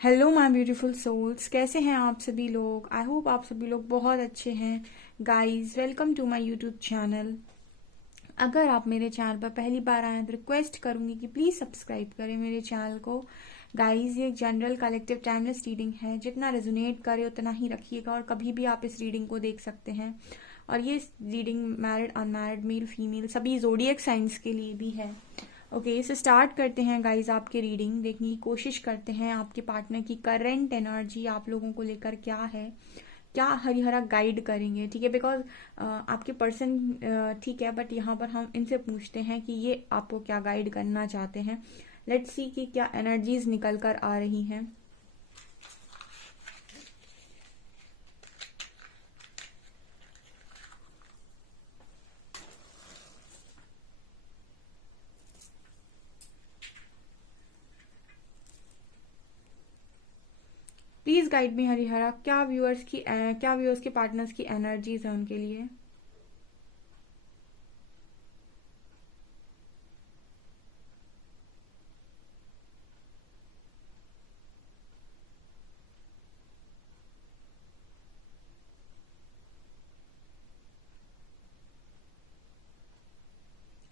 Hello my beautiful souls, कैसे हैं आप सभी लोग। आई होप आप सभी लोग बहुत अच्छे हैं। Guys, welcome to my YouTube channel. अगर आप मेरे चैनल पर पहली बार आए तो रिक्वेस्ट करूंगी कि प्लीज़ सब्सक्राइब करें मेरे चैनल को। गाइस, ये एक जनरल कलेक्टिव टाइमलेस रीडिंग है। जितना रेजोनेट करे उतना ही रखिएगा और कभी भी आप इस रीडिंग को देख सकते हैं। और ये reading married unmarried male female सभी जोडियक साइंस के लिए भी है। ओके, इसे स्टार्ट करते हैं गाइज। आपकी रीडिंग देखने की कोशिश करते हैं आपके पार्टनर की करंट एनर्जी आप लोगों को लेकर क्या है, क्या हरिहरा गाइड करेंगे। ठीक है, बिकॉज आपके पर्सन ठीक है, बट यहाँ पर हम इनसे पूछते हैं कि ये आपको क्या गाइड करना चाहते हैं। लेट्स सी कि क्या एनर्जीज निकल कर आ रही हैं। प्लीज गाइड मी हरिहरा, क्या व्यूअर्स के पार्टनर्स की एनर्जीज है उनके लिए।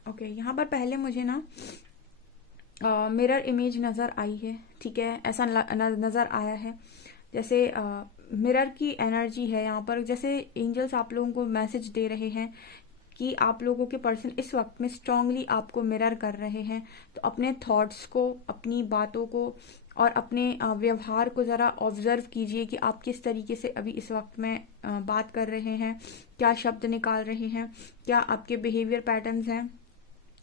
ओके, यहाँ पर पहले मुझे ना मिरर इमेज नज़र आई है। ठीक है, ऐसा नज़र आया है जैसे मिरर की एनर्जी है यहाँ पर। जैसे एंजल्स आप लोगों को मैसेज दे रहे हैं कि आप लोगों के पर्सन इस वक्त में स्ट्रांगली आपको मिरर कर रहे हैं। तो अपने थॉट्स को, अपनी बातों को और अपने व्यवहार को ज़रा ऑब्जर्व कीजिए कि आप किस तरीके से अभी इस वक्त में बात कर रहे हैं, क्या शब्द निकाल रहे हैं, क्या आपके बिहेवियर पैटर्न्स हैं,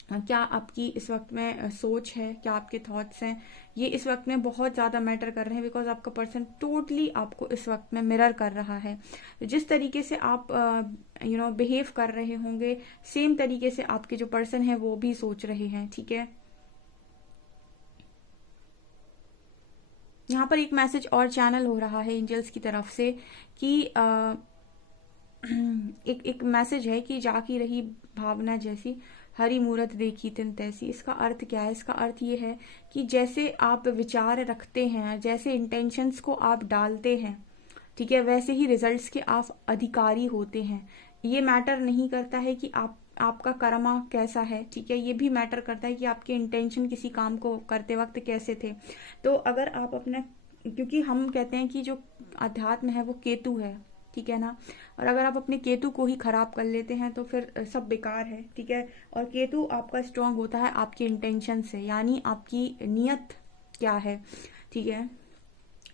क्या आपकी इस वक्त में सोच है, क्या आपके थॉट्स हैं। ये इस वक्त में बहुत ज़्यादा मैटर कर रहे हैं बिकॉज आपका पर्सन टोटली आपको इस वक्त में मिरर कर रहा है। जिस तरीके से आप बिहेव कर रहे होंगे, सेम तरीके से आपके जो पर्सन है वो भी सोच रहे हैं। ठीक है, यहाँ पर एक मैसेज और चैनल हो रहा है एंजल्स की तरफ से कि एक एक मैसेज है कि जाकी रही भावना जैसी, हरी मूरत देखी तिन तैसी। इसका अर्थ क्या है? इसका अर्थ ये है कि जैसे आप विचार रखते हैं, जैसे इंटेंशंस को आप डालते हैं, ठीक है, वैसे ही रिजल्ट्स के आप अधिकारी होते हैं। ये मैटर नहीं करता है कि आपका कर्मा कैसा है। ठीक है, ये भी मैटर करता है कि आपके इंटेंशन किसी काम को करते वक्त कैसे थे। तो अगर आप अपना, क्योंकि हम कहते हैं कि जो अध्यात्म है वो केतु है, ठीक है ना। और अगर आप अपने केतु को ही खराब कर लेते हैं तो फिर सब बेकार है। ठीक है, और केतु आपका स्ट्रांग होता है आपकी इंटेंशन से, यानी आपकी नीयत क्या है। ठीक है,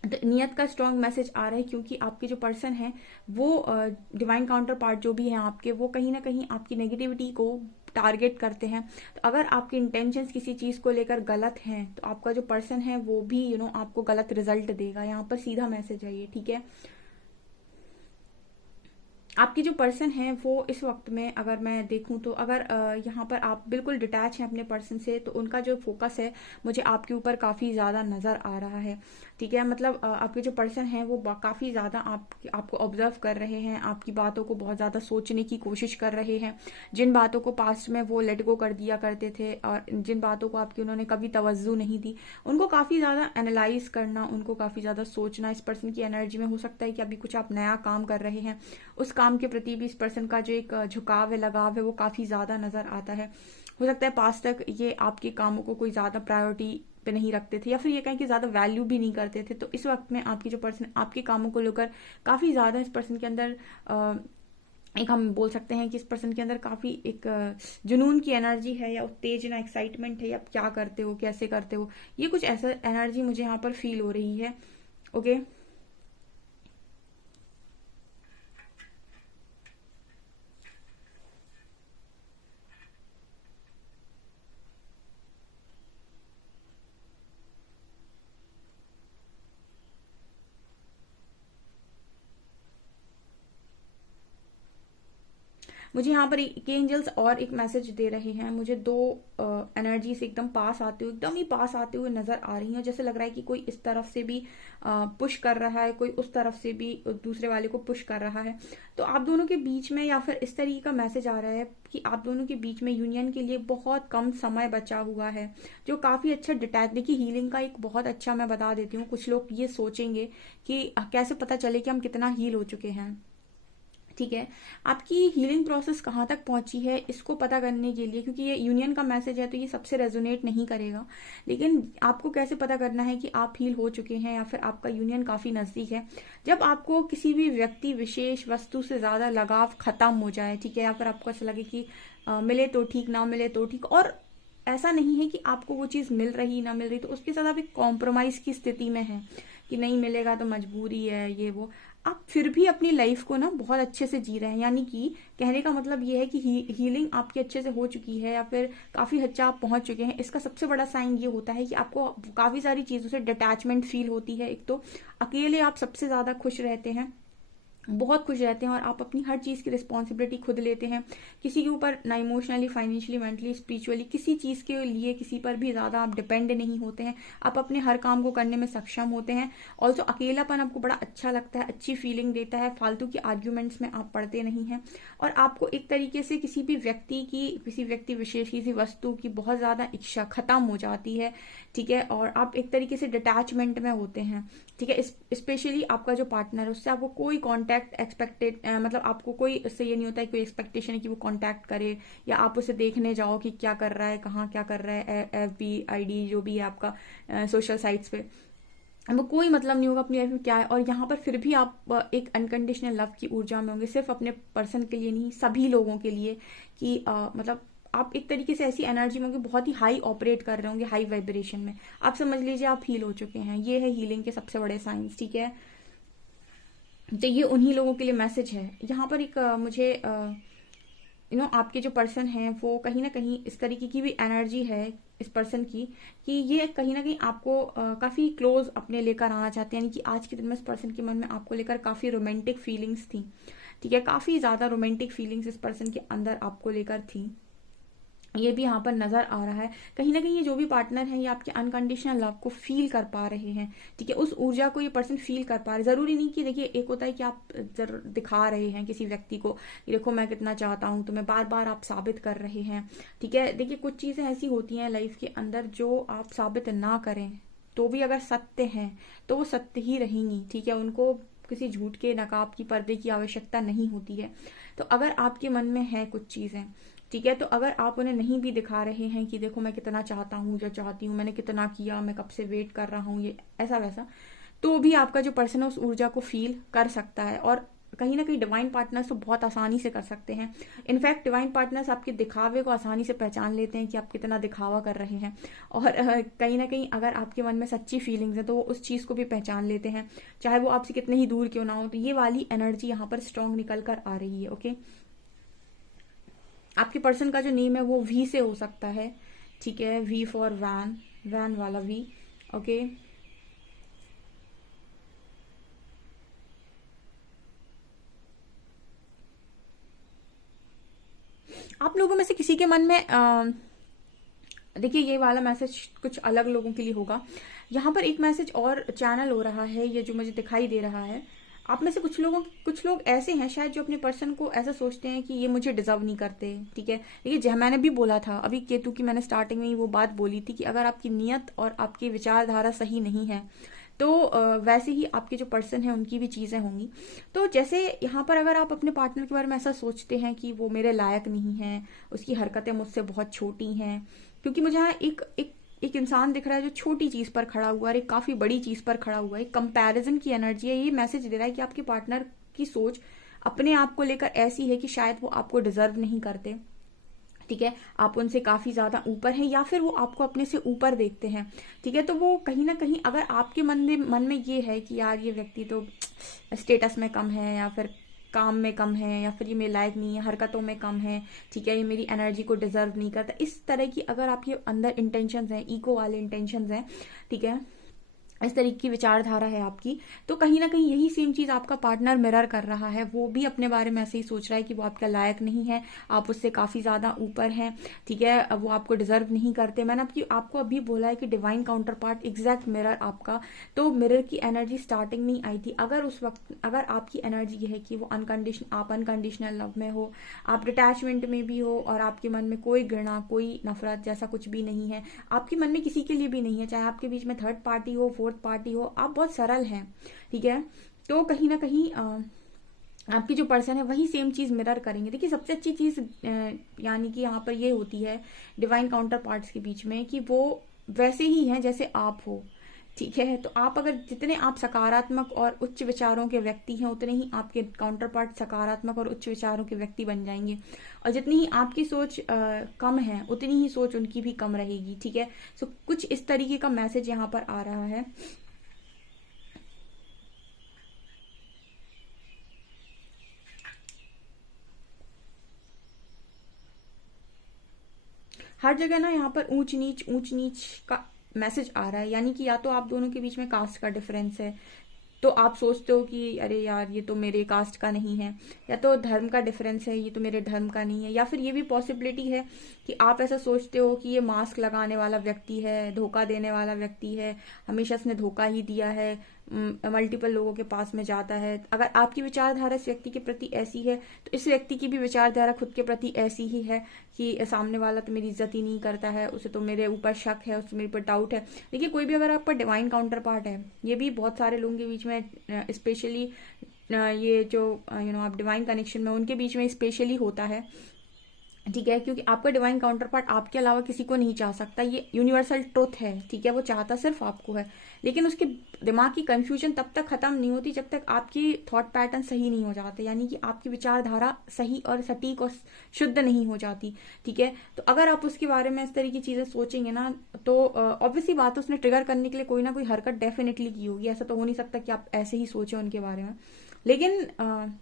तो नियत का स्ट्रॉन्ग मैसेज आ रहा है क्योंकि आपके जो पर्सन है वो डिवाइन काउंटर पार्ट जो भी है आपके, वो कहीं ना कहीं आपकी नेगेटिविटी को टारगेट करते हैं। तो अगर आपके इंटेंशंस किसी चीज़ को लेकर गलत हैं तो आपका जो पर्सन है वो भी आपको गलत रिजल्ट देगा। यहाँ पर सीधा मैसेज है ये। ठीक है, आपकी जो पर्सन है वो इस वक्त में अगर मैं देखूं तो अगर यहाँ पर आप बिल्कुल डिटैच हैं अपने पर्सन से, तो उनका जो फोकस है मुझे आपके ऊपर काफ़ी ज़्यादा नज़र आ रहा है। ठीक है, मतलब आपके जो पर्सन है वो काफ़ी ज़्यादा आपको ऑब्जर्व कर रहे हैं, आपकी बातों को बहुत ज़्यादा सोचने की कोशिश कर रहे हैं। जिन बातों को पास्ट में वो लेट गो कर दिया करते थे और जिन बातों को आपकी उन्होंने कभी तवज्जो नहीं दी, उनको काफ़ी ज़्यादा एनालाइज करना, उनको काफ़ी ज़्यादा सोचना इस पर्सन की एनर्जी में हो सकता है कि अभी कुछ आप नया काम कर रहे हैं, उस काम के प्रति भी इस पर्सन का जो एक झुकाव है, लगाव है, वो काफ़ी ज़्यादा नज़र आता है। हो सकता है पास्ट तक ये आपके कामों को कोई ज़्यादा प्रायोरिटी पे नहीं रखते थे या फिर ये कहें कि ज़्यादा वैल्यू भी नहीं करते थे। तो इस वक्त में आपकी जो पर्सन आपके कामों को लेकर काफ़ी ज़्यादा इस पर्सन के अंदर एक हम बोल सकते हैं कि इस पर्सन के अंदर काफ़ी एक जुनून की एनर्जी है या उत्तेजना, एक्साइटमेंट है, या आप क्या करते हो, कैसे करते हो, ये कुछ ऐसा एनर्जी मुझे यहाँ पर फील हो रही है। ओके, मुझे यहाँ पर एक एंजल्स और एक मैसेज दे रहे हैं। मुझे दो एनर्जी से एकदम पास आते हुए, एकदम ही पास आते हुए नजर आ रही हैं। जैसे लग रहा है कि कोई इस तरफ से भी पुश कर रहा है, कोई उस तरफ से भी दूसरे वाले को पुश कर रहा है। तो आप दोनों के बीच में, या फिर इस तरीके का मैसेज आ रहा है कि आप दोनों के बीच में यूनियन के लिए बहुत कम समय बचा हुआ है, जो काफी अच्छा डिटैच। देखिए हीलिंग का एक बहुत अच्छा मैं बता देती हूँ। कुछ लोग ये सोचेंगे कि कैसे पता चले कि हम कितना हील हो चुके हैं। ठीक है, आपकी हीलिंग प्रोसेस कहाँ तक पहुंची है इसको पता करने के लिए, क्योंकि ये यूनियन का मैसेज है तो ये सबसे रेजोनेट नहीं करेगा, लेकिन आपको कैसे पता करना है कि आप हील हो चुके हैं या फिर आपका यूनियन काफी नजदीक है। जब आपको किसी भी व्यक्ति विशेष वस्तु से ज्यादा लगाव खत्म हो जाए, ठीक है, या फिर आपको ऐसा लगे कि मिले तो ठीक, ना मिले तो ठीक, और ऐसा नहीं है कि आपको वो चीज मिल रही ना मिल रही, तो उसके साथ आप एक कॉम्प्रोमाइज की स्थिति में है कि नहीं मिलेगा तो मजबूरी है ये वो, आप फिर भी अपनी लाइफ को ना बहुत अच्छे से जी रहे हैं। यानी कि कहने का मतलब ये है कि हीलिंग आपकी अच्छे से हो चुकी है या फिर काफी अच्छा आप पहुंच चुके हैं। इसका सबसे बड़ा साइन ये होता है कि आपको काफी सारी चीजों से डिटैचमेंट फील होती है। एक तो अकेले आप सबसे ज्यादा खुश रहते हैं, बहुत खुश रहते हैं, और आप अपनी हर चीज की रिस्पॉन्सिबिलिटी खुद लेते हैं। किसी के ऊपर ना इमोशनली, फाइनेंशियली, मेंटली, स्पिरिचुअली किसी चीज के लिए किसी पर भी ज्यादा आप डिपेंड नहीं होते हैं। आप अपने हर काम को करने में सक्षम होते हैं। ऑल्सो अकेलापन आपको बड़ा अच्छा लगता है, अच्छी फीलिंग देता है। फालतू की आर्ग्यूमेंट्स में आप पड़ते नहीं हैं, और आपको एक तरीके से किसी भी व्यक्ति की, किसी व्यक्ति विशेष, किसी वस्तु की बहुत ज्यादा इच्छा खत्म हो जाती है। ठीक है, और आप एक तरीके से डिटैचमेंट में होते हैं। ठीक है, स्पेशली आपका जो पार्टनर है उससे आपको कोई कांटेक्ट एक्सपेक्टेड, मतलब आपको कोई उससे ये नहीं होता है, कोई एक्सपेक्टेशन है कि वो कांटेक्ट करे या आप उसे देखने जाओ कि क्या कर रहा है, कहाँ क्या कर रहा है, FB ID जो भी है आपका सोशल साइट्स पे, वो कोई मतलब नहीं होगा अपनी लाइफ में क्या है। और यहाँ पर फिर भी आप एक अनकंडीशनल लव की ऊर्जा में होंगे, सिर्फ अपने पर्सन के लिए नहीं, सभी लोगों के लिए, कि मतलब आप एक तरीके से ऐसी एनर्जी में होंगे, बहुत ही हाई ऑपरेट कर रहे होंगे, हाई वाइब्रेशन में। आप समझ लीजिए आप हील हो चुके हैं। ये है हीलिंग के सबसे बड़े साइंस। ठीक है, तो ये उन्हीं लोगों के लिए मैसेज है। यहाँ पर एक मुझे आपके जो पर्सन है वो कहीं ना कहीं इस तरीके की भी एनर्जी है इस पर्सन की, कि ये कहीं ना कहीं आपको काफी क्लोज अपने लेकर आना चाहते हैं। यानी कि आज के दिन में इस पर्सन के मन में आपको लेकर काफी रोमांटिक फीलिंग्स थी। ठीक है, काफी ज्यादा रोमांटिक फीलिंग्स इस पर्सन के अंदर आपको लेकर थी, ये भी यहाँ पर नजर आ रहा है। कहीं ना कहीं ये जो भी पार्टनर है ये आपके अनकंडीशनल लव को फील कर पा रहे हैं। ठीक है, उस ऊर्जा को ये पर्सन फील कर पा रहे। जरूरी नहीं कि, देखिए एक होता है कि आप जरूर दिखा रहे हैं किसी व्यक्ति को कि देखो मैं कितना चाहता हूं तुम्हें, बार बार आप साबित कर रहे हैं। ठीक है, देखिए कुछ चीजें ऐसी होती हैं लाइफ के अंदर जो आप साबित ना करें तो भी अगर सत्य है तो वो सत्य ही रहेंगी। ठीक है, उनको किसी झूठ के, नकाब की, पर्दे की आवश्यकता नहीं होती है। तो अगर आपके मन में है कुछ चीजें, ठीक है, तो अगर आप उन्हें नहीं भी दिखा रहे हैं कि देखो मैं कितना चाहता हूँ, जो चाहती हूँ, मैंने कितना किया, मैं कब से वेट कर रहा हूँ, ये ऐसा वैसा, तो भी आपका जो पर्सन है उस ऊर्जा को फील कर सकता है। और कहीं ना कहीं डिवाइन पार्टनर्स तो बहुत आसानी से कर सकते हैं। इनफैक्ट डिवाइन पार्टनर्स आपके दिखावे को आसानी से पहचान लेते हैं कि आप कितना दिखावा कर रहे हैं, और कहीं ना कहीं अगर आपके मन में सच्ची फीलिंग्स है तो वो उस चीज को भी पहचान लेते हैं, चाहे वो आपसे कितने ही दूर क्यों ना हो। तो ये वाली एनर्जी यहाँ पर स्ट्रांग निकल कर आ रही है। ओके, आपके पर्सन का जो नेम है वो V से हो सकता है। ठीक है, V फॉर वैन, वैन वाला V। ओके, आप लोगों में से किसी के मन में देखिए ये वाला मैसेज कुछ अलग लोगों के लिए होगा। यहाँ पर एक मैसेज और चैनल हो रहा है, ये जो मुझे दिखाई दे रहा है। आप में से कुछ लोग ऐसे हैं शायद जो अपने पर्सन को ऐसा सोचते हैं कि ये मुझे डिजर्व नहीं करते। ठीक है, देखिए जहाँ मैंने भी बोला था अभी केतु की, मैंने स्टार्टिंग में ही वो बात बोली थी कि अगर आपकी नियत और आपकी विचारधारा सही नहीं है तो वैसे ही आपके जो पर्सन है उनकी भी चीजें होंगी। तो जैसे यहाँ पर अगर आप अपने पार्टनर के बारे में ऐसा सोचते हैं कि वो मेरे लायक नहीं है, उसकी हरकतें मुझसे बहुत छोटी हैं, क्योंकि मुझे यहाँ एक इंसान दिख रहा है जो छोटी चीज पर खड़ा हुआ है, एक काफी बड़ी चीज पर खड़ा हुआ है, कंपैरिजन की एनर्जी है। ये मैसेज दे रहा है कि आपके पार्टनर की सोच अपने आप को लेकर ऐसी है कि शायद वो आपको डिजर्व नहीं करते। ठीक है, आप उनसे काफी ज्यादा ऊपर हैं या फिर वो आपको अपने से ऊपर देखते हैं। ठीक है, तो वो कहीं ना कहीं अगर आपके मन में ये है कि यार ये व्यक्ति तो स्टेटस में कम है, या फिर काम में कम है, या फिर ये मेरे लायक नहीं है, हरकतों में कम है, ठीक है, ये मेरी एनर्जी को डिजर्व नहीं करता, इस तरह की अगर आपके अंदर इंटेंशंस हैं, ईगो वाले इंटेंशंस हैं, ठीक है, इस तरीके की विचारधारा है आपकी, तो कहीं ना कहीं यही सेम चीज आपका पार्टनर मिरर कर रहा है। वो भी अपने बारे में ऐसे ही सोच रहा है कि वो आपका लायक नहीं है, आप उससे काफी ज्यादा ऊपर हैं, ठीक है, वो आपको डिजर्व नहीं करते। मैंने आपको अभी बोला है कि divine counter part exact mirror आपका, तो मिरर की एनर्जी स्टार्टिंग में ही आई थी। अगर उस वक्त अगर आपकी एनर्जी ये है कि वो आप अनकंडीशनल लव में हो, आप डिटैचमेंट में भी हो, और आपके मन में कोई घृणा, कोई नफरत जैसा कुछ भी नहीं है, आपके मन में किसी के लिए भी नहीं है, चाहे आपके बीच में थर्ड पार्टी हो, फोर्थ पार्टी हो, आप बहुत सरल हैं, ठीक है, तो कहीं ना कहीं आपकी जो पर्सन है वही सेम चीज मिरर करेंगे। देखिए, सबसे अच्छी चीज यानी कि यहाँ पर ये होती है डिवाइन काउंटर पार्ट्स के बीच में कि वो वैसे ही हैं जैसे आप हो, ठीक है। तो आप अगर जितने आप सकारात्मक और उच्च विचारों के व्यक्ति हैं, उतने ही आपके काउंटर पार्ट सकारात्मक और उच्च विचारों के व्यक्ति बन जाएंगे, और जितनी ही आपकी सोच कम है, उतनी ही सोच उनकी भी कम रहेगी, ठीक है। सो कुछ इस तरीके का मैसेज यहाँ पर आ रहा है। हर जगह ना यहाँ पर ऊंच नीच का मैसेज आ रहा है, यानी कि या तो आप दोनों के बीच में कास्ट का डिफरेंस है, तो आप सोचते हो कि अरे यार ये तो मेरे कास्ट का नहीं है, या तो धर्म का डिफरेंस है, ये तो मेरे धर्म का नहीं है, या फिर ये भी पॉसिबिलिटी है कि आप ऐसा सोचते हो कि ये मास्क लगाने वाला व्यक्ति है, धोखा देने वाला व्यक्ति है, हमेशा इसने धोखा ही दिया है, मल्टीपल लोगों के पास में जाता है। अगर आपकी विचारधारा इस व्यक्ति के प्रति ऐसी है, तो इस व्यक्ति की भी विचारधारा खुद के प्रति ऐसी ही है कि सामने वाला तो मेरी इज्जत ही नहीं करता है, उसे तो मेरे ऊपर शक है, उसे मेरे ऊपर डाउट है। देखिए, कोई भी अगर आपका डिवाइन काउंटर पार्ट है, ये भी बहुत सारे लोगों के बीच में स्पेशली ये जो आप डिवाइन कनेक्शन में उनके बीच में स्पेशली होता है, ठीक है, क्योंकि आपका डिवाइन काउंटर पार्ट आपके अलावा किसी को नहीं चाह सकता, ये यूनिवर्सल ट्रुथ है, ठीक है, वो चाहता सिर्फ आपको है। लेकिन उसके दिमाग की कंफ्यूजन तब तक खत्म नहीं होती जब तक आपकी थॉट पैटर्न सही नहीं हो जाते, यानी कि आपकी विचारधारा सही और सटीक और शुद्ध नहीं हो जाती, ठीक है। तो अगर आप उसके बारे में इस तरह की चीजें सोचेंगे ना, तो ऑब्वियसली बात है, उसने ट्रिगर करने के लिए कोई ना कोई हरकत डेफिनेटली की होगी। ऐसा तो हो नहीं सकता कि आप ऐसे ही सोचें उनके बारे में, लेकिन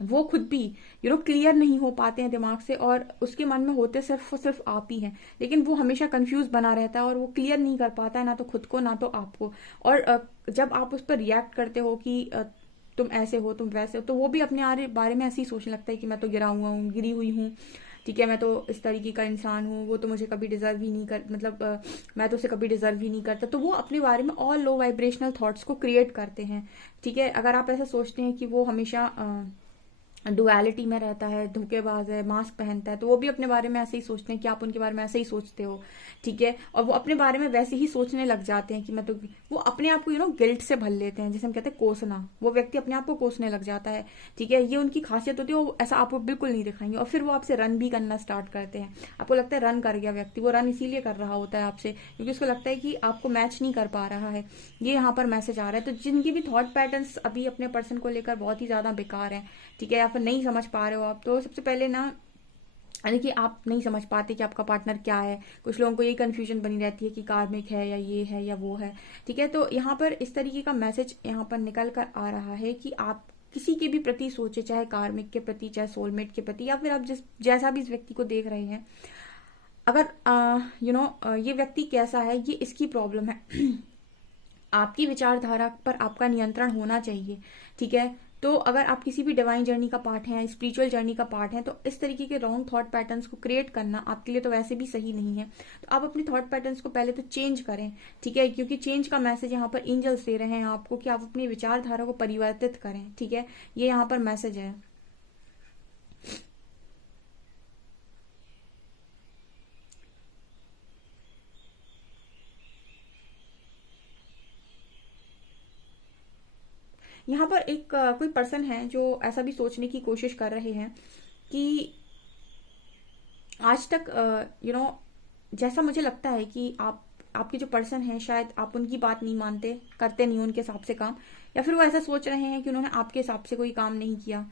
वो खुद भी क्लियर नहीं हो पाते हैं दिमाग से, और उसके मन में होते सिर्फ और सिर्फ आप ही हैं, लेकिन वो हमेशा कंफ्यूज बना रहता है और वो क्लियर नहीं कर पाता है, ना तो खुद को ना तो आपको। और जब आप उस पर रिएक्ट करते हो कि तुम ऐसे हो, तुम वैसे हो, तो वो भी अपने बारे में ऐसे ही सोचने लगता है कि मैं तो गिरा हुआ हूँ, गिरी हुई हूँ, ठीक है, मैं तो इस तरीके का इंसान हूँ, वो तो मुझे कभी डिजर्व ही नहीं कर, मतलब मैं तो उसे कभी डिजर्व ही नहीं करता। तो वो अपने बारे में और लो वाइब्रेशनल थॉट्स को क्रिएट करते हैं, ठीक है। अगर आप ऐसा सोचते हैं कि वो हमेशा डुअलिटी में रहता है, धोखेबाज है, मास्क पहनता है, तो वो भी अपने बारे में ऐसे ही सोचते हैं कि आप उनके बारे में ऐसे ही सोचते हो, ठीक है। और वो अपने बारे में वैसे ही सोचने लग जाते हैं कि मैं तो, वो अपने आप को गिल्ट से भर लेते हैं, जैसे हम कहते हैं कोसना, वो व्यक्ति अपने आप को कोसने लग जाता है, ठीक है। ये उनकी खासियत होती है, वो ऐसा आपको बिल्कुल नहीं दिखाएंगे, और फिर वो आपसे रन भी करना स्टार्ट करते हैं। आपको लगता है रन कर गया व्यक्ति, वो रन इसीलिए कर रहा होता है आपसे क्योंकि उसको लगता है कि आपको मैच नहीं कर पा रहा है। ये यहाँ पर मैसेज आ रहा है। तो जिनकी भी थॉट पैटर्न्स अभी अपने पर्सन को लेकर बहुत ही ज्यादा बेकार है, ठीक है, या फिर नहीं समझ पा रहे हो आप, तो सबसे पहले ना, देखिए, आप नहीं समझ पाते कि आपका पार्टनर क्या है। कुछ लोगों को यही कंफ्यूजन बनी रहती है कि कार्मिक है या ये है या वो है, ठीक है। तो यहाँ पर इस तरीके का मैसेज यहाँ पर निकल कर आ रहा है कि आप किसी के भी प्रति सोचे, चाहे कार्मिक के प्रति, चाहे सोलमेट के प्रति, या फिर आप जैसा भी इस व्यक्ति को देख रहे हैं, अगर ये व्यक्ति कैसा है, ये इसकी प्रॉब्लम है। आपकी विचारधारा पर आपका नियंत्रण होना चाहिए, ठीक है। तो अगर आप किसी भी डिवाइन जर्नी का पार्ट है, स्पिरिचुअल जर्नी का पार्ट है, तो इस तरीके के रॉन्ग थॉट पैटर्न्स को क्रिएट करना आपके लिए तो वैसे भी सही नहीं है। तो आप अपने थॉट पैटर्न्स को पहले तो चेंज करें, ठीक है, क्योंकि चेंज का मैसेज यहाँ पर एंजल्स दे रहे हैं आपको कि आप अपनी विचारधारा को परिवर्तित करें, ठीक है। ये यहाँ पर मैसेज है। यहाँ पर एक कोई पर्सन है जो ऐसा भी सोचने की कोशिश कर रहे हैं कि आज तक जैसा मुझे लगता है कि आपके जो पर्सन है, शायद आप उनकी बात नहीं मानते, करते नहीं उनके हिसाब से काम, या फिर वो ऐसा सोच रहे हैं कि उन्होंने आपके हिसाब से कोई काम नहीं किया।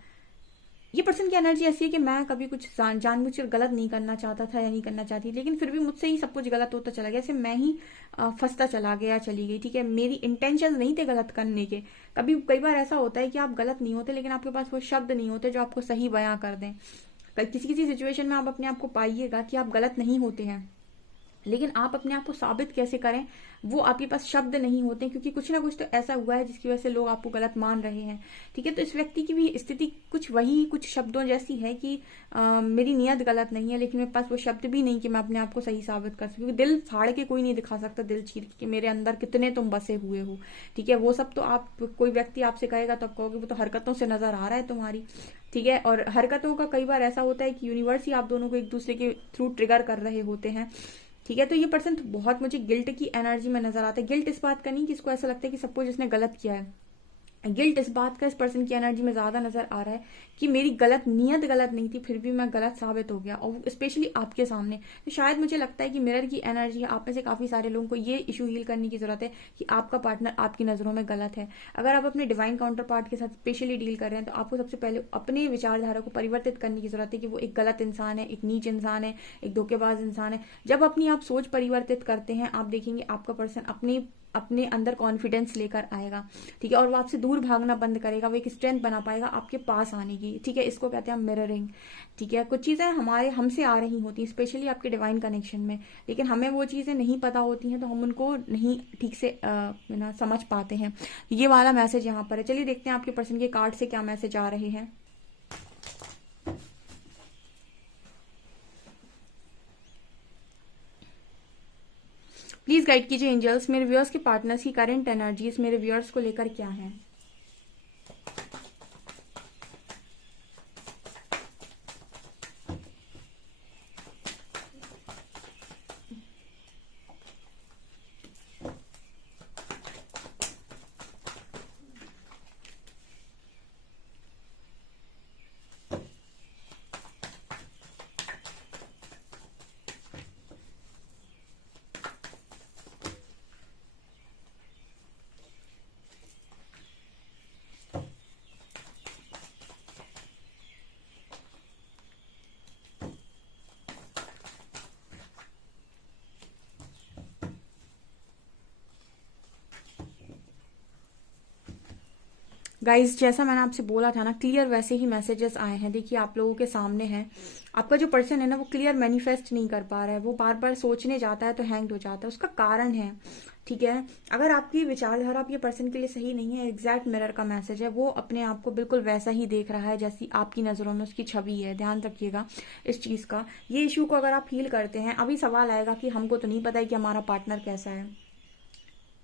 ये पर्सन की एनर्जी ऐसी है कि मैं कभी कुछ जानबूझकर गलत नहीं करना चाहता था या नहीं करना चाहती, लेकिन फिर भी मुझसे ही सब कुछ गलत होता चला गया, ऐसे मैं ही फंसता चला गया, चली गई, ठीक है। मेरी इंटेंशन नहीं थे गलत करने के। कई बार ऐसा होता है कि आप गलत नहीं होते, लेकिन आपके पास वो शब्द नहीं होते जो आपको सही बयां कर दें। किसी किसी सिचुएशन में आप अपने आप को पाइएगा कि आप गलत नहीं होते हैं, लेकिन आप अपने आप को साबित कैसे करें, वो आपके पास शब्द नहीं होते, क्योंकि कुछ ना कुछ तो ऐसा हुआ है जिसकी वजह से लोग आपको गलत मान रहे हैं। ठीक है, तो इस व्यक्ति की भी स्थिति कुछ शब्दों जैसी है कि मेरी नीयत गलत नहीं है, लेकिन मेरे पास वो शब्द भी नहीं कि मैं अपने आप को सही साबित कर सकूँ, क्योंकि दिल फाड़ के कोई नहीं दिखा सकता, दिल चीर के कि मेरे अंदर कितने तुम बसे हुए हो। ठीक है, वो सब तो आप, कोई व्यक्ति आपसे कहेगा तो आप कहोगे वो तो हरकतों से नजर आ रहा है तुम्हारी। ठीक है, और हरकतों का कई बार ऐसा होता है कि यूनिवर्स ही आप दोनों को एक दूसरे के थ्रू ट्रिगर कर रहे होते हैं। ठीक है, तो ये पर्सन बहुत मुझे गिल्ट की एनर्जी में नजर आता है। गिल्ट इस बात का नहीं कि इसको ऐसा लगता है कि सपोज इसने गलत किया है, गिल्ट इस बात का इस पर्सन की एनर्जी में ज्यादा नजर आ रहा है कि मेरी नीयत गलत नहीं थी, फिर भी मैं गलत साबित हो गया, और स्पेशली आपके सामने। तो शायद मुझे लगता है कि मिरर की एनर्जी है, आप में से काफी सारे लोगों को ये इशू हील करने की जरूरत है कि आपका पार्टनर आपकी नजरों में गलत है। अगर आप अपने डिवाइन काउंटर पार्ट के साथ स्पेशली डील कर रहे हैं, तो आपको सबसे पहले अपने विचारधारा को परिवर्तित करने की जरूरत है कि वो एक गलत इंसान है, एक नीच इंसान है, एक धोखेबाज इंसान है। जब अपनी आप सोच परिवर्तित करते हैं, आप देखेंगे आपका पर्सन अपने अपने अंदर कॉन्फिडेंस लेकर आएगा। ठीक है, और वो आपसे दूर भागना बंद करेगा, वो एक स्ट्रेंथ बना पाएगा आपके पास आने की। ठीक है, इसको कहते हैं मिररिंग। ठीक है, कुछ चीजें हमसे आ रही होती हैं, स्पेशली आपके डिवाइन कनेक्शन में, लेकिन हमें वो चीजें नहीं पता होती हैं, तो हम उनको नहीं ठीक से समझ पाते हैं। ये वाला मैसेज यहाँ पर है। चलिए देखते हैं आपके पर्सन के कार्ड से क्या मैसेज आ रहे हैं। प्लीज गाइड कीजिए एंजल्स, मेरे व्यूअर्स के पार्टनर्स की करंट एनर्जीज मेरे व्यूअर्स को लेकर क्या है। गाइज, जैसा मैंने आपसे बोला था ना, क्लियर वैसे ही मैसेजेस आए हैं। देखिए आप लोगों के सामने है, आपका जो पर्सन है ना, वो क्लियर मैनिफेस्ट नहीं कर पा रहा है, वो बार बार सोचने जाता है तो हैंग हो जाता है। उसका कारण है, ठीक है, अगर आपकी विचारधारा आपके पर्सन के लिए सही नहीं है, एग्जैक्ट मिरर का मैसेज है, वो अपने आप को बिल्कुल वैसा ही देख रहा है जैसी आपकी नजरों में उसकी छवि है। ध्यान रखिएगा इस चीज का। ये इशू को अगर आप फील करते हैं, अभी सवाल आएगा कि हमको तो नहीं पता है कि हमारा पार्टनर कैसा है।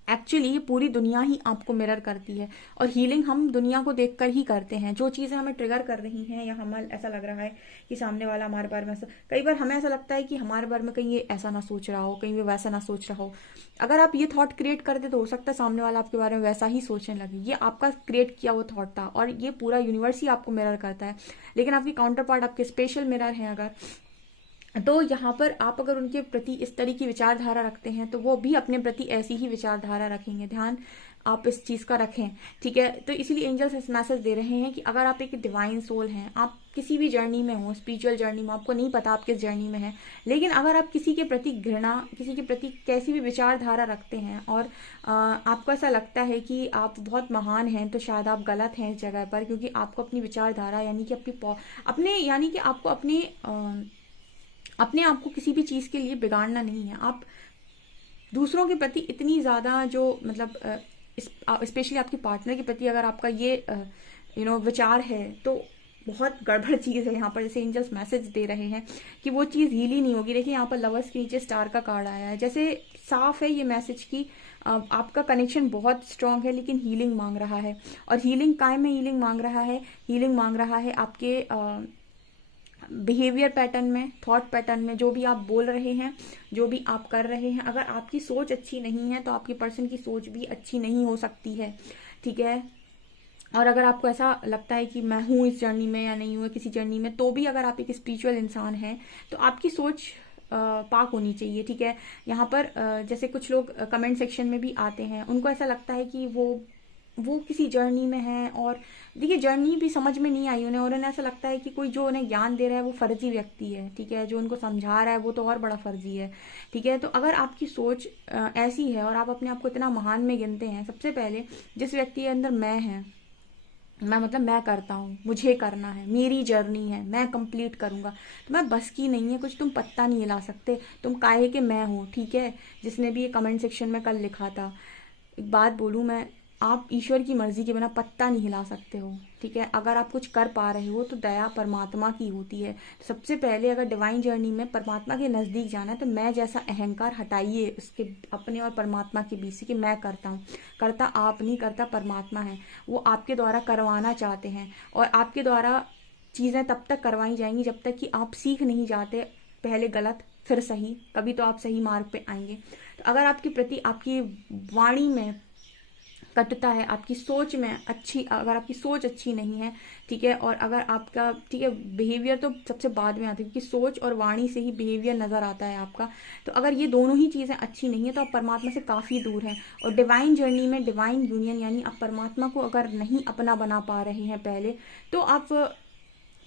एक्चुअली ये पूरी दुनिया ही आपको मिरर करती है, और हीलिंग हम दुनिया को देखकर ही करते हैं। जो चीजें हमें ट्रिगर कर रही हैं, या हमें ऐसा लग रहा है कि सामने वाला हमारे बारे में ऐसा, कई बार हमें ऐसा लगता है कि हमारे बारे में कहीं ये ऐसा ना सोच रहा हो, कहीं वो वैसा ना सोच रहा हो। अगर आप ये थॉट क्रिएट कर दे, तो हो सकता है सामने वाला आपके बारे में वैसा ही सोचने लगे। ये आपका क्रिएट किया वो थॉट था, और ये पूरा यूनिवर्स ही आपको मिरर करता है। लेकिन आपकी काउंटर पार्ट आपके स्पेशल मिरर हैं अगर, तो यहाँ पर आप अगर उनके प्रति इस तरह की विचारधारा रखते हैं, तो वो भी अपने प्रति ऐसी ही विचारधारा रखेंगे। ध्यान आप इस चीज का रखें। ठीक है, तो इसीलिए एंजल्स इस मैसेज दे रहे हैं कि अगर आप एक डिवाइन सोल हैं, आप किसी भी जर्नी में हो, स्पिरिचुअल जर्नी में, आपको नहीं पता आप किस जर्नी में हैं, लेकिन अगर आप किसी के प्रति घृणा, किसी के प्रति कैसी भी विचारधारा रखते हैं, और आपको ऐसा लगता है कि आप बहुत महान हैं, तो शायद आप गलत हैं इस जगह पर, क्योंकि आपको अपनी विचारधारा यानी कि यानी कि आपको अपने आप को किसी भी चीज के लिए बिगाड़ना नहीं है। आप दूसरों के प्रति इतनी ज्यादा जो मतलब स्पेशली आपके पार्टनर के प्रति अगर आपका ये विचार है, तो बहुत गड़बड़ चीज है यहाँ पर। जैसे एंजल्स मैसेज दे रहे हैं कि वो चीज हील ही नहीं होगी। देखिए यहाँ पर लवर्स के नीचे स्टार का कार्ड आया है, जैसे साफ है ये मैसेज की आपका कनेक्शन बहुत स्ट्रांग है, लेकिन हीलिंग मांग रहा है। और हीलिंग काय में हीलिंग मांग रहा है? हीलिंग मांग रहा है आपके बिहेवियर पैटर्न में, थॉट पैटर्न में, जो भी आप बोल रहे हैं, जो भी आप कर रहे हैं। अगर आपकी सोच अच्छी नहीं है, तो आपकी पर्सन की सोच भी अच्छी नहीं हो सकती है। ठीक है, और अगर आपको ऐसा लगता है कि मैं हूँ इस जर्नी में या नहीं हूँ किसी जर्नी में, तो भी अगर आप एक स्पिरिचुअल इंसान हैं, तो आपकी सोच पाक होनी चाहिए। ठीक है, यहाँ पर जैसे कुछ लोग कमेंट सेक्शन में भी आते हैं, उनको ऐसा लगता है कि वो किसी जर्नी में है, और देखिए जर्नी भी समझ में नहीं आई उन्हें, और उन्हें ऐसा लगता है कि कोई जो उन्हें ज्ञान दे रहा है वो फर्जी व्यक्ति है। ठीक है, जो उनको समझा रहा है वो तो और बड़ा फर्जी है। ठीक है, तो अगर आपकी सोच ऐसी है और आप अपने आप को इतना महान में गिनते हैं, सबसे पहले जिस व्यक्ति के अंदर मैं है, मैं करता हूँ, मुझे करना है, मेरी जर्नी है, मैं कंप्लीट करूँगा। तो मैं बस की नहीं है कुछ, तुम पत्ता नहीं हिला सकते, तुम काहे के मैं हूँ, ठीक है। जिसने भी ये कमेंट सेक्शन में कल लिखा था, एक बात बोलूँ मैं, आप ईश्वर की मर्जी के बिना पत्ता नहीं हिला सकते हो, ठीक है। अगर आप कुछ कर पा रहे हो तो दया परमात्मा की होती है। तो सबसे पहले अगर डिवाइन जर्नी में परमात्मा के नज़दीक जाना है तो मैं जैसा अहंकार हटाइए उसके, अपने और परमात्मा के बीच से, कि मैं करता हूँ। करता आप नहीं, करता परमात्मा है। वो आपके द्वारा करवाना चाहते हैं, और आपके द्वारा चीज़ें तब तक करवाई जाएंगी जब तक कि आप सीख नहीं जाते, पहले गलत फिर सही, कभी तो आप सही मार्ग पे आएंगे। तो अगर आपके प्रति, आपकी वाणी में कटुता है, आपकी सोच में अच्छी, अगर आपकी सोच अच्छी नहीं है, ठीक है, और अगर आपका, ठीक है, बिहेवियर तो सबसे बाद में आता है, क्योंकि सोच और वाणी से ही बिहेवियर नज़र आता है आपका। तो अगर ये दोनों ही चीज़ें अच्छी नहीं है तो आप परमात्मा से काफ़ी दूर हैं। और डिवाइन जर्नी में डिवाइन यूनियन, यानी आप परमात्मा को अगर नहीं अपना बना पा रहे हैं पहले, तो आप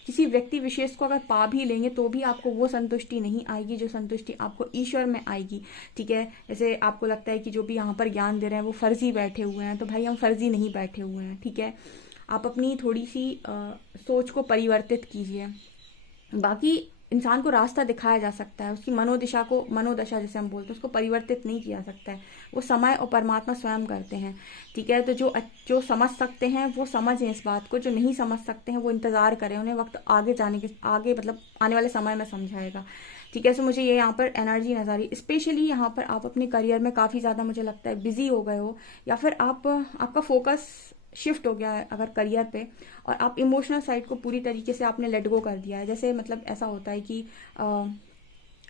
किसी व्यक्ति विशेष को अगर पा भी लेंगे तो भी आपको वो संतुष्टि नहीं आएगी जो संतुष्टि आपको ईश्वर में आएगी, ठीक है। जैसे आपको लगता है कि जो भी यहाँ पर ज्ञान दे रहे हैं वो फर्जी बैठे हुए हैं, तो भाई हम फर्जी नहीं बैठे हुए हैं, ठीक है। आप अपनी थोड़ी सी सोच को परिवर्तित कीजिए। बाकी इंसान को रास्ता दिखाया जा सकता है, उसकी मनोदशा को, मनोदशा जैसे हम बोलते हैं, उसको परिवर्तित नहीं किया सकता है, वो समय और परमात्मा स्वयं करते हैं, ठीक है। तो जो समझ सकते हैं वो समझें इस बात को, जो नहीं समझ सकते हैं वो इंतज़ार करें, उन्हें वक्त आगे जाने के, आगे मतलब आने वाले समय में समझाएगा, ठीक है। सो मुझे ये यहाँ पर एनर्जी नजर आई, स्पेशली यहाँ पर आप अपने करियर में काफ़ी ज़्यादा मुझे लगता है बिजी हो गए हो, या फिर आपका फोकस शिफ्ट हो गया है अगर करियर पे, और आप इमोशनल साइड को पूरी तरीके से आपने लेट गो कर दिया है। जैसे मतलब ऐसा होता है कि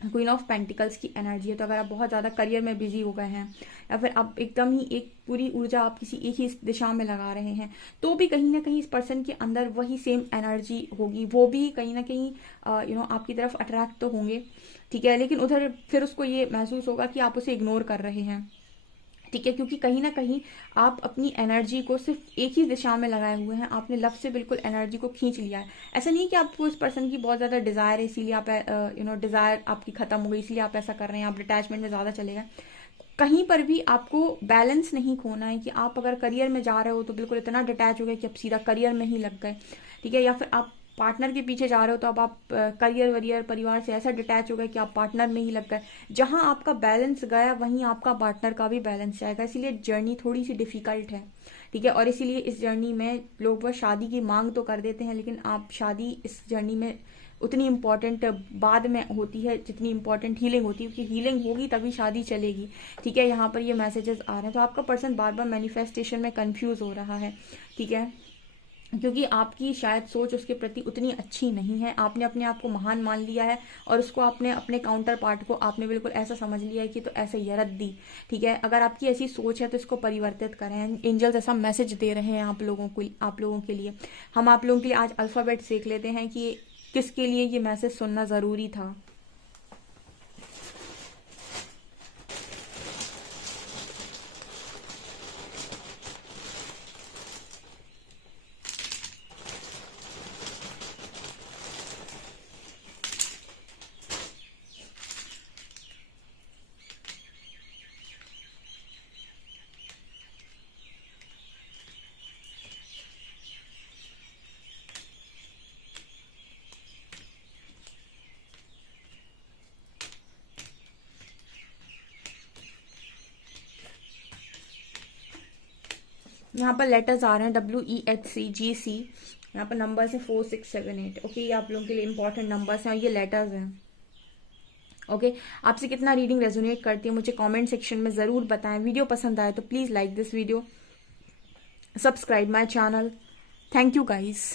क्वीन ऑफ पेंटिकल्स की एनर्जी है, तो अगर आप बहुत ज़्यादा करियर में बिजी हो गए हैं, या फिर आप एकदम ही एक पूरी ऊर्जा आप किसी एक ही दिशा में लगा रहे हैं, तो भी कहीं ना कहीं इस पर्सन के अंदर वही सेम एनर्जी होगी, वो भी कहीं ना कहीं आपकी तरफ अट्रैक्ट तो होंगे, ठीक है। लेकिन उधर फिर उसको ये महसूस होगा कि आप उसे इग्नोर कर रहे हैं, ठीक है, क्योंकि कहीं ना कहीं आप अपनी एनर्जी को सिर्फ एक ही दिशा में लगाए हुए हैं, आपने लव से बिल्कुल एनर्जी को खींच लिया है। ऐसा नहीं कि आपको इस पर्सन की बहुत ज़्यादा डिज़ायर है, इसीलिए आप डिज़ायर आपकी ख़त्म हो गई इसलिए आप ऐसा कर रहे हैं, आप डिटैचमेंट में ज़्यादा चले गए। कहीं पर भी आपको बैलेंस नहीं खोना है कि आप अगर करियर में जा रहे हो तो बिल्कुल इतना डिटैच हो गए कि आप सीधा करियर में ही लग गए, ठीक है। या फिर आप पार्टनर के पीछे जा रहे हो तो अब आप करियर वरियर परिवार से ऐसा डिटैच हो गए कि आप पार्टनर में ही लग गए। जहां आपका बैलेंस गया वहीं आपका पार्टनर का भी बैलेंस जाएगा, इसीलिए जर्नी थोड़ी सी डिफिकल्ट है, ठीक है। और इसीलिए इस जर्नी में लोग बस शादी की मांग तो कर देते हैं, लेकिन आप शादी इस जर्नी में उतनी इम्पोर्टेंट बाद में होती है जितनी इम्पोर्टेंट हीलिंग होती है, क्योंकि हीलिंग होगी तभी शादी चलेगी, ठीक है। यहाँ पर ये मैसेजेस आ रहे हैं, तो आपका पर्सन बार बार मैनिफेस्टेशन में कंफ्यूज हो रहा है, ठीक है, क्योंकि आपकी शायद सोच उसके प्रति उतनी अच्छी नहीं है। आपने अपने आप को महान मान लिया है, और उसको आपने अपने काउंटर पार्ट को आपने बिल्कुल ऐसा समझ लिया है कि तो ऐसे ही रद्दी, ठीक है। अगर आपकी ऐसी सोच है तो इसको परिवर्तित करें। एंजल्स ऐसा मैसेज दे रहे हैं आप लोगों के लिए। हम आप लोगों के लिए आज अल्फाबेट सीख लेते हैं कि किसके लिए ये मैसेज सुनना ज़रूरी था। यहाँ पर लेटर्स आ रहे हैं WEHCGC, यहाँ पर नंबर्स हैं 4678, ओके। ये आप लोगों के लिए इंपॉर्टेंट नंबर्स हैं और ये लेटर्स हैं, ओके। आपसे कितना रीडिंग रेजोनेट करती है मुझे कमेंट सेक्शन में ज़रूर बताएं। वीडियो पसंद आए तो please like this video, subscribe my channel. Thank you guys.